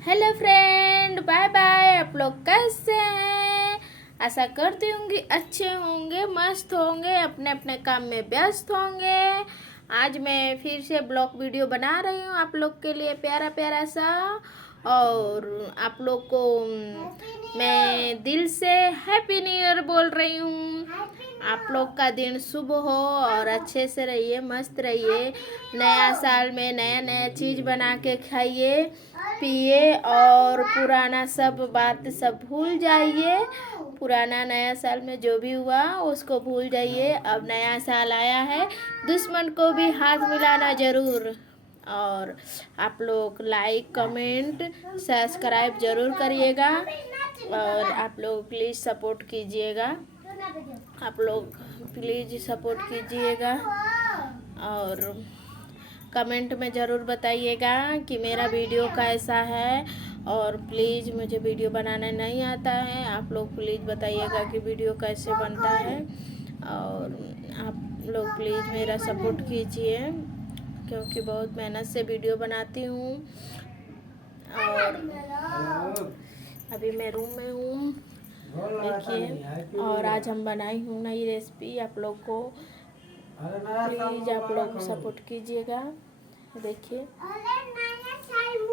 Hello friend, bye bye. आप लोग कैसे हैं? आशा करती हूँ कि अच्छे होंगे, मस्त होंगे, अपने अपने काम में व्यस्त होंगे। आज मैं फिर से ब्लॉग वीडियो बना रही हूँ आप लोग के लिए, प्यारा प्यारा सा। और आप लोग को मैं दिल से हैप्पी न्यू ईयर बोल रही हूँ। आप लोग का दिन शुभ हो और अच्छे से रहिए, मस्त रहिए। नया साल में नया नया चीज़ बना के खाइए पिए और पुराना सब बात सब भूल जाइए। पुराना नया साल में जो भी हुआ उसको भूल जाइए। अब नया साल आया है, दुश्मन को भी हाथ मिलाना ज़रूर। और आप लोग लाइक कमेंट सब्सक्राइब ज़रूर करिएगा और आप लोग प्लीज़ सपोर्ट कीजिएगा। आप लोग प्लीज़ सपोर्ट कीजिएगा और कमेंट में ज़रूर बताइएगा कि मेरा वीडियो कैसा है। और प्लीज़ मुझे वीडियो बनाना नहीं आता है, आप लोग प्लीज़ बताइएगा कि वीडियो कैसे बनता है। और आप लोग प्लीज़ मेरा सपोर्ट कीजिए क्योंकि बहुत मेहनत से वीडियो बनाती हूँ। और अभी मैं रूम में हूँ, देखिए। और आज हम बनाई हूँ नई रेसिपी, आप लोग को प्लीज़ आप लोग सपोर्ट कीजिएगा। देखिए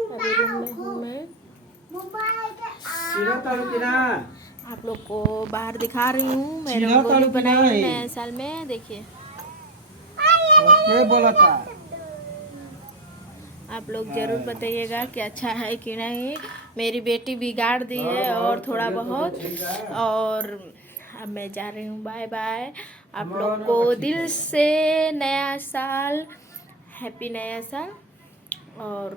अभी रूम में हूँ मैं, आप लोग को बाहर दिखा रही हूँ। मैं रंगोली बनाई हूँ नए साल में, देखिए। आप लोग ज़रूर बताइएगा कि अच्छा है कि नहीं। मेरी बेटी बिगाड़ दी है और थोड़ा बहुत। और अब मैं जा रही हूँ, बाय बाय। आप लोग को दिल से नया साल, हैप्पी नया साल। और